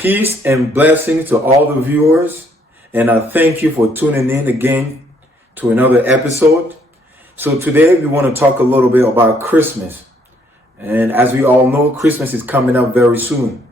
Peace and blessings to all the viewers, and I thank you for tuning in again to another episode. So today we want to talk a little bit about Christmas, and as we all know, Christmas is coming up very soon.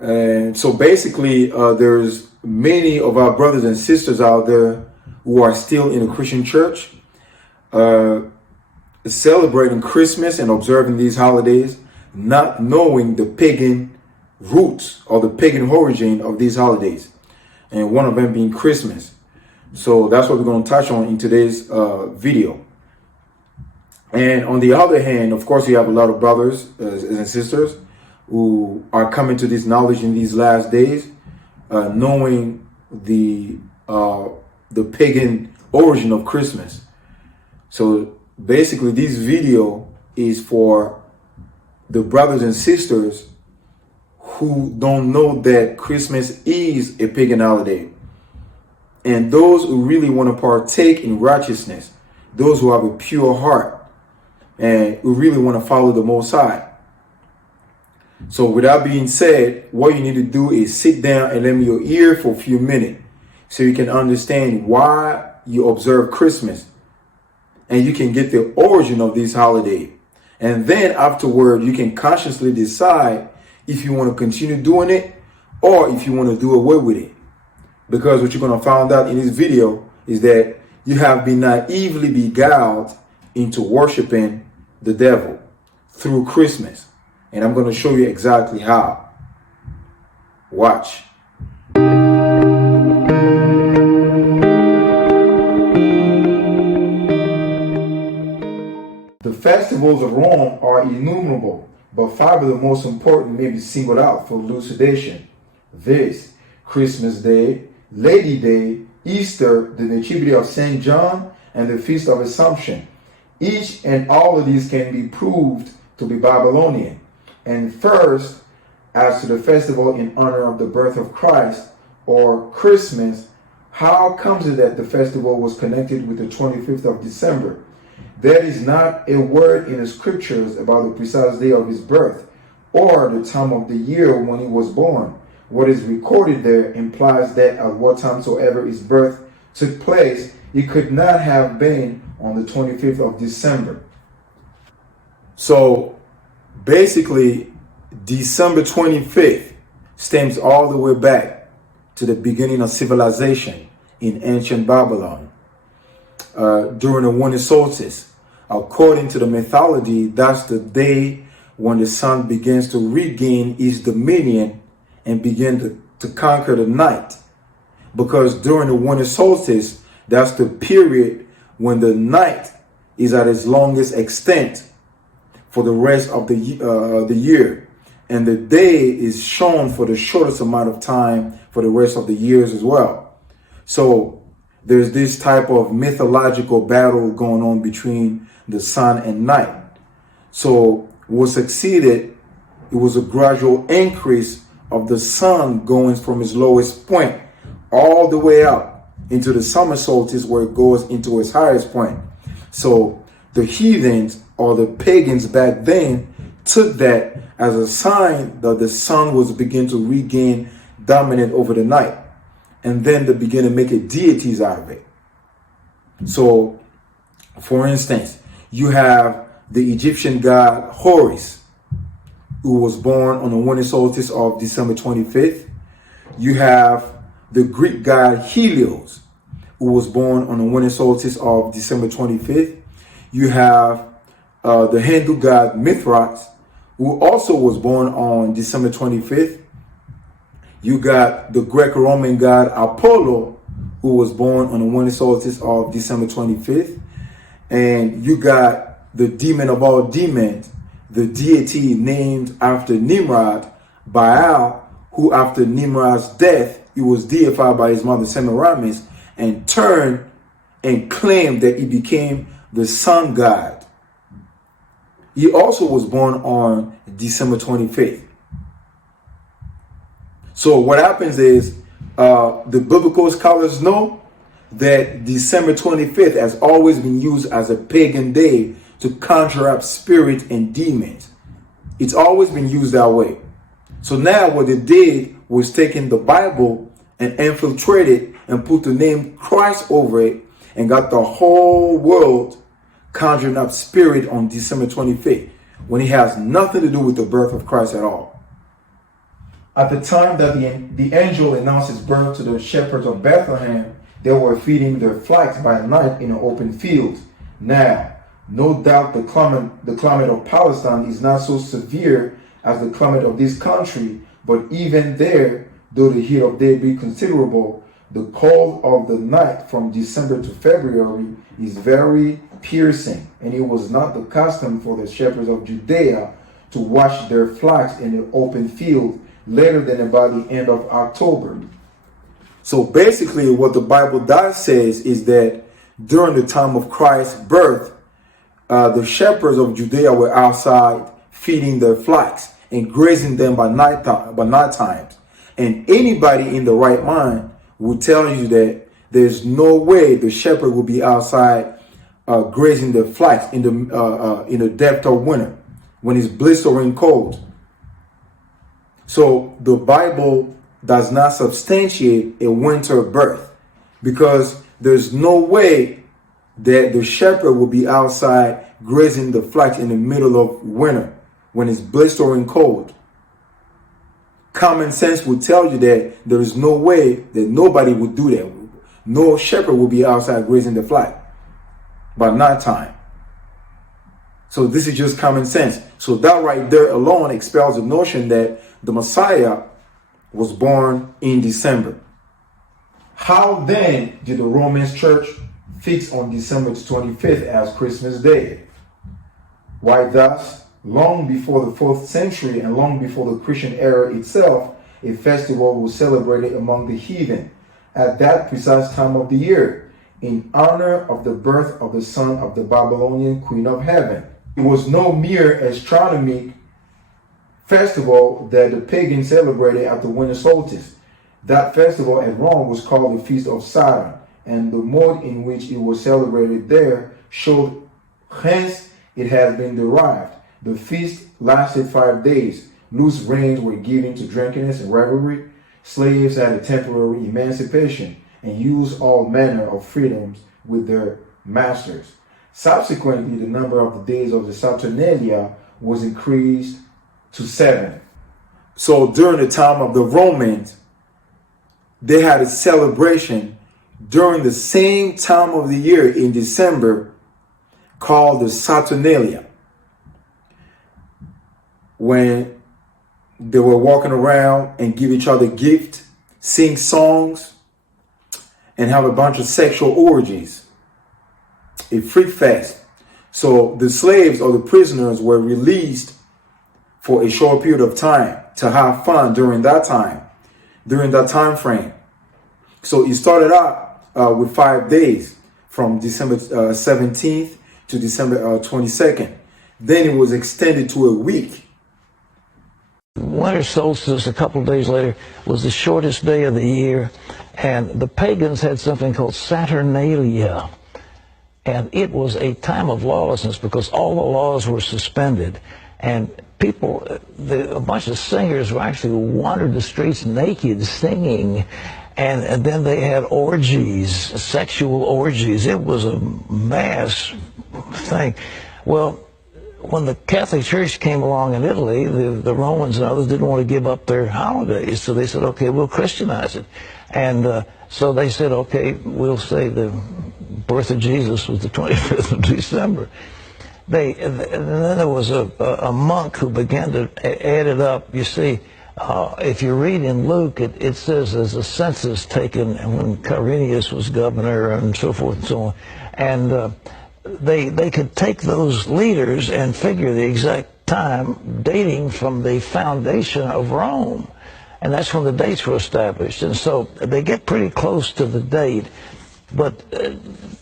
And so basically, there's many of our brothers and sisters out there who are still in a Christian church, celebrating Christmas and observing these holidays, not knowing the pagan roots or the pagan origin of these holidays, and one of them being Christmas. So that's what we're going to touch on in today's video. And on the other hand, of course, we have a lot of brothers and sisters who are coming to this knowledge in these last days, knowing the pagan origin of Christmas. So basically, this video is for the brothers and sisters who don't know that Christmas is a pagan holiday, and those who really want to partake in righteousness, those who have a pure heart and who really want to follow the Most High. So with that being said, what you need to do is sit down and lend me your ear for a few minutes so you can understand why you observe Christmas, and you can get the origin of this holiday. And then afterward, you can consciously decide if you want to continue doing it or if you want to do away with it. Because what you're going to find out in this video is that you have been naively beguiled into worshiping the devil through Christmas. And I'm going to show you exactly how. Watch. The festivals of Rome are innumerable, but 5 of the most important may be singled out for elucidation. This: Christmas Day, Lady Day, Easter, the Nativity of St. John, and the Feast of Assumption. Each and all of these can be proved to be Babylonian. And first, as to the festival in honor of the birth of Christ, or Christmas, how comes it that the festival was connected with the 25th of December? There is not a word in the scriptures about the precise day of his birth or the time of the year when he was born. What is recorded there implies that at what time soever his birth took place, it could not have been on the 25th of December. So basically, December 25th stems all the way back to the beginning of civilization in ancient Babylon. During the winter solstice, according to the mythology, that's the day when the sun begins to regain its dominion and begin to conquer the night. Because during the winter solstice, that's the period when the night is at its longest extent for the rest of the year, and the day is shown for the shortest amount of time for the rest of the years as well. So there's this type of mythological battle going on between the sun and night. So what succeeded, it was a gradual increase of the sun going from its lowest point all the way up into the summer solstice, where it goes into its highest point. So the heathens or the pagans back then took that as a sign that the sun was beginning to regain dominance over the night, and then they began to make deities out of it. So, for instance, you have the Egyptian god Horus, who was born on the winter solstice of December 25th. You have the Greek god Helios, who was born on the winter solstice of December 25th. You have the Hindu god Mithras, who also was born on December 25th. You got the Greco-Roman god Apollo, who was born on the winter solstice of December 25th. And you got the demon of all demons, the deity named after Nimrod, Baal, who after Nimrod's death, he was deified by his mother Semiramis and turned and claimed that he became the sun god. He also was born on December 25th. So what happens is, the biblical scholars know that December 25th has always been used as a pagan day to conjure up spirits and demons. It's always been used that way. So now what they did was taking the Bible and infiltrate it and put the name Christ over it and got the whole world conjuring up spirit on December 25th, when it has nothing to do with the birth of Christ at all. At the time that the angel announced his birth to the shepherds of Bethlehem, they were feeding their flocks by night in an open field. Now, no doubt the climate of Palestine is not so severe as the climate of this country, but even there, though the heat of day be considerable, the cold of the night from December to February is very piercing, and it was not the custom for the shepherds of Judea to watch their flocks in the open field later than about the end of October. So basically what the Bible does says is that during the time of Christ's birth, the shepherds of Judea were outside feeding their flocks and grazing them by night times. And anybody in the right mind will tell you that there's no way the shepherd will be outside grazing their flocks in the depth of winter when it's blistering cold. So the Bible does not substantiate a winter birth, because there's no way that the shepherd will be outside grazing the flocks in the middle of winter when it's blistering cold. Common sense would tell you that there is no way that nobody would do that. No shepherd will be outside grazing the flock by nighttime. So this is just common sense. So that right there alone expels the notion that the Messiah was born in December. How then did the Roman Church fix on December 25th as Christmas Day? Why thus, long before the 4th century and long before the Christian era itself, a festival was celebrated among the heathen at that precise time of the year in honor of the birth of the son of the Babylonian Queen of Heaven. It was no mere astronomic festival that the pagans celebrated at the winter solstice. That festival at Rome was called the Feast of Saturn, and the mode in which it was celebrated there showed hence it has been derived. The feast lasted 5 days. Loose reins were given to drunkenness and revelry. Slaves had a temporary emancipation and used all manner of freedoms with their masters. Subsequently, the number of the days of the Saturnalia was increased to 7. So during the time of the Romans, they had a celebration during the same time of the year in December called the Saturnalia, when they were walking around and give each other gifts, sing songs, and have a bunch of sexual orgies, a freak fest. So the slaves or the prisoners were released for a short period of time to have fun during that time frame. So it started out with 5 days from December 17th to December 22nd. Then it was extended to a week. Winter solstice, a couple of days later, was the shortest day of the year, and the pagans had something called Saturnalia, and it was a time of lawlessness because all the laws were suspended, and people, a bunch of singers actually wandered the streets naked singing, and then they had orgies, sexual orgies. It was a mass thing. Well, when the Catholic Church came along in Italy, the Romans and others didn't want to give up their holidays, so they said, okay, we'll Christianize it. And so they said, okay, we'll say the birth of Jesus was the 25th of December. And then there was a monk who began to add it up. You see, if you read in Luke, it says there's a census taken when Quirinius was governor and so forth and so on. And they could take those leaders and figure the exact time dating from the foundation of Rome. And that's when the dates were established. And so they get pretty close to the date. But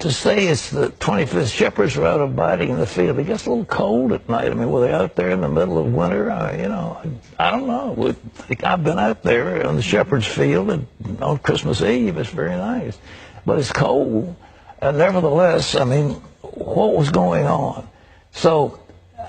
to say it's the 25th, shepherds were out abiding in the field. It gets a little cold at night. I mean, were they out there in the middle of winter? I don't know. I've been out there on the shepherd's field on Christmas Eve. It's very nice. But it's cold. And nevertheless, I mean, what was going on? So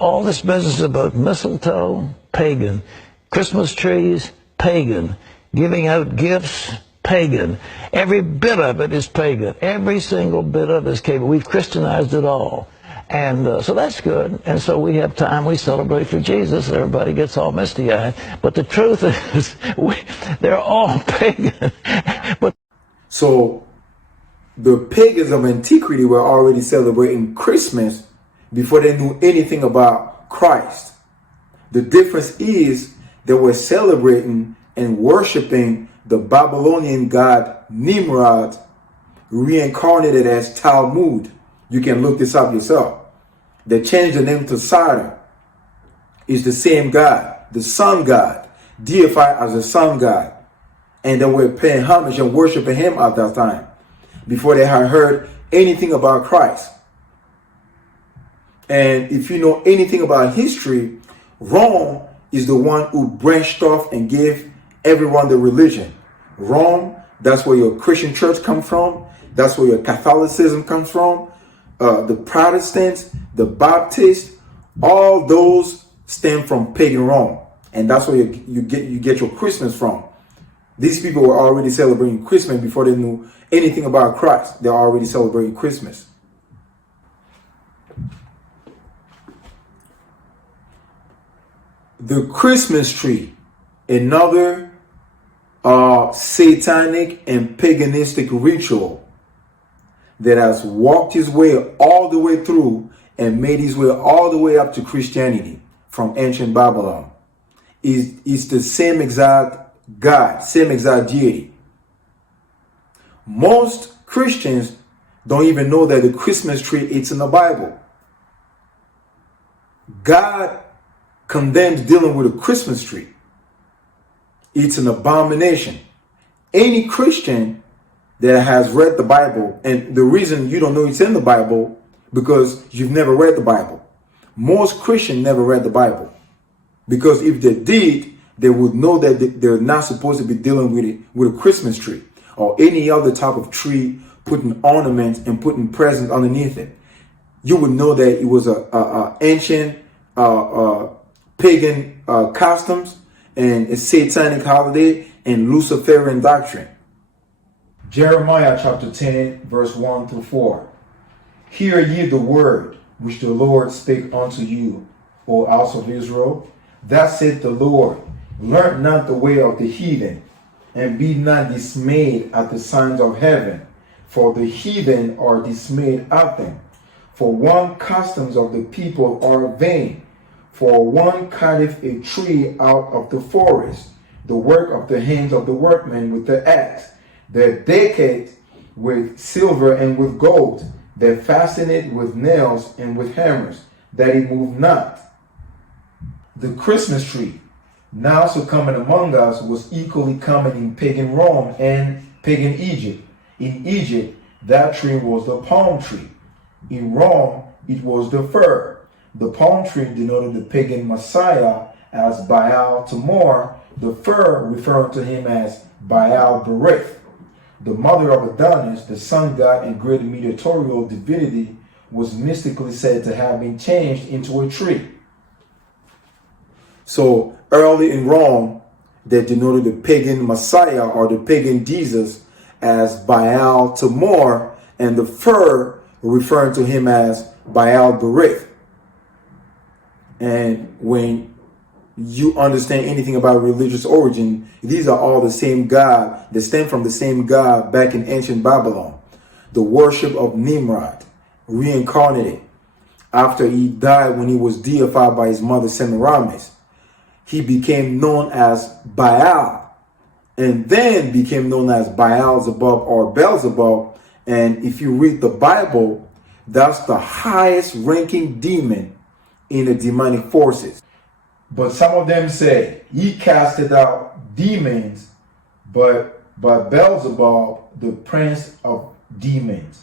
all this business about mistletoe, pagan, Christmas trees, pagan. Giving out gifts, pagan. Every bit of it is pagan. Every single bit of it is pagan. We've Christianized it all. And so that's good. And so we have time, we celebrate for Jesus. Everybody gets all misty-eyed. But the truth is, they're all pagan. So the pagans of antiquity were already celebrating Christmas before they knew anything about Christ. The difference is they were celebrating and worshiping the Babylonian god Nimrod, reincarnated as Talmud. You can look this up yourself. They changed the name to Saturn. It's the same god, the sun god, deified as the sun god. And they were paying homage and worshiping him at that time, before they had heard anything about Christ. And if you know anything about history, Rome is the one who branched off and gave everyone the religion. Rome, that's where your Christian church comes from. That's where your Catholicism comes from. The Protestants, the Baptists, all those stem from pagan Rome. And that's where you get your Christmas from. These people were already celebrating Christmas before they knew anything about Christ. They're already celebrating Christmas. The Christmas tree, another satanic and paganistic ritual that has walked his way all the way through and made his way all the way up to Christianity from ancient Babylon. Is the same exact God, same exact deity. Most Christians don't even know that the Christmas tree is in the Bible. God condemns dealing with a Christmas tree. It's an abomination. Any Christian that has read the Bible, and the reason you don't know it's in the Bible, because you've never read the Bible. Most Christians never read the Bible. Because if they did, they would know that they're not supposed to be dealing with a Christmas tree or any other type of tree, putting ornaments and putting presents underneath it. You would know that it was a ancient pagan customs and a satanic holiday and Luciferian doctrine. Jeremiah chapter 10, verse 1 through 4. Hear ye the word which the Lord spake unto you, O house of Israel. Thus saith the Lord, learn not the way of the heathen, and be not dismayed at the signs of heaven, for the heathen are dismayed at them. For one customs of the people are vain, for one cutteth a tree out of the forest, the work of the hands of the workman with the axe. They deck it with silver and with gold. They fasten it with nails and with hammers, that it move not. The Christmas tree, now so common among us, was equally common in pagan Rome and pagan Egypt. In Egypt, that tree was the palm tree. In Rome, it was the fir. The palm tree denoted the pagan Messiah as Baal Tamor, the fir referring to him as Baal Berith. The mother of Adonis, the sun god and great mediatorial divinity, was mystically said to have been changed into a tree. So early in Rome, they denoted the pagan Messiah or the pagan Jesus as Baal Tamor, and the fir referring to him as Baal Berith. And when you understand anything about religious origin, these are all the same God. They stem from the same God back in ancient Babylon. The worship of Nimrod, reincarnated after he died when he was deified by his mother Semiramis. He became known as Baal, and then became known as Baal-zebub or Beelzebub. And if you read the Bible, that's the highest ranking demon in the demonic forces. But some of them say he casted out demons, but by Beelzebub, the prince of demons.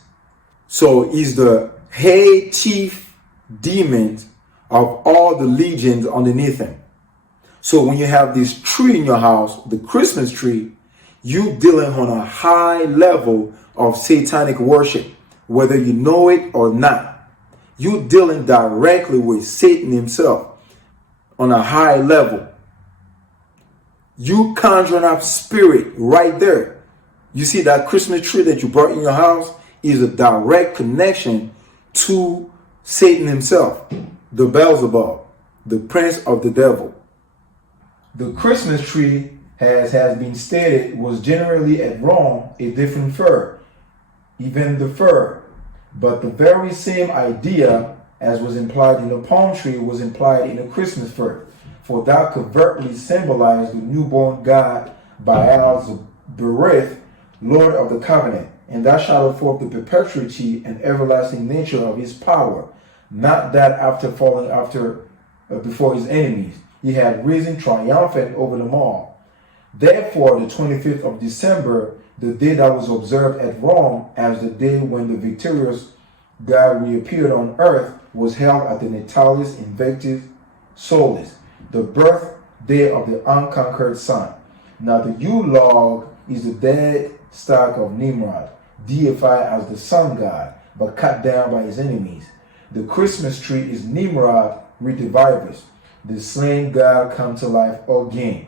So he's the head chief demon of all the legions underneath him. So when you have this tree in your house, the Christmas tree, you dealing on a high level of satanic worship, whether you know it or not. You dealing directly with Satan himself on a high level. You conjuring up spirit right there. You see that Christmas tree that you brought in your house is a direct connection to Satan himself, the Beelzebub, the prince of the devil. The Christmas tree, as has been stated, was generally at Rome a different fir, even the fir. But the very same idea as was implied in the palm tree was implied in the Christmas fir, for that covertly symbolized the newborn God Baal-Zebubith, Lord of the covenant, and that shadowed forth the perpetuity and everlasting nature of his power, not that after falling before his enemies, he had risen triumphant over them all. Therefore, the 25th of December, the day that was observed at Rome as the day when the victorious God reappeared on earth, was held at the Natalis Invictus Solis, the birthday of the unconquered sun. Now the Yule log is the dead stock of Nimrod, deified as the sun god, but cut down by his enemies. The Christmas tree is Nimrod redivivus, the slain god come to life again.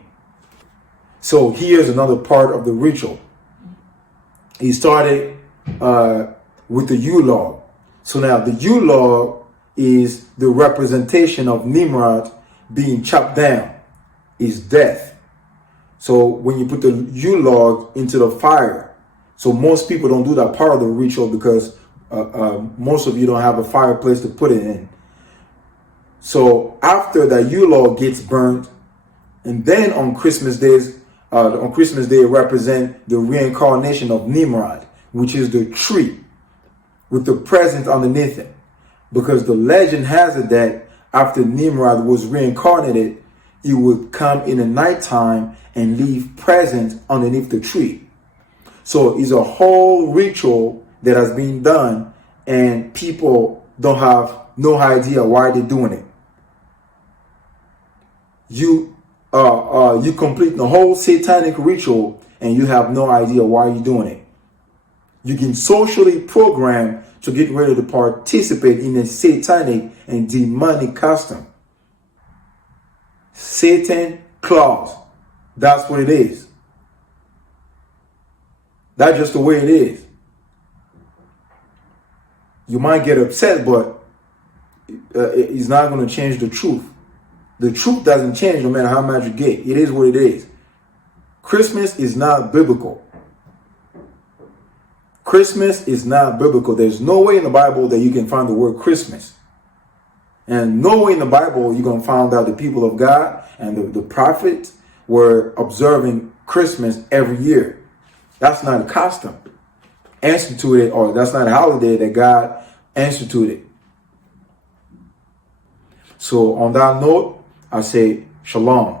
So here's another part of the ritual. He started with the Yule log. So now the Yule log is the representation of Nimrod being chopped down, is death. So when you put the Yule log into the fire, so most people don't do that part of the ritual because most of you don't have a fireplace to put it in. So after the Yule log gets burnt, and then on Christmas Day represent the reincarnation of Nimrod, which is the tree with the present underneath it. Because the legend has it that after Nimrod was reincarnated, he would come in the nighttime and leave presents underneath the tree. So it's a whole ritual that has been done, and people don't have no idea why they're doing it. You complete the whole satanic ritual and you have no idea why you're doing it. You can socially program to get ready to participate in a satanic and demonic custom. Satan Claus. That's what it is. That's just the way it is. You might get upset, but it's not going to change the truth. The truth doesn't change no matter how much you get. It is what it is. Christmas is not biblical. Christmas is not biblical. There's no way in the Bible that you can find the word Christmas. And no way in the Bible you're going to find out the people of God and the prophets were observing Christmas every year. That's not a custom instituted, or that's not a holiday that God instituted. So on that note, I say shalom.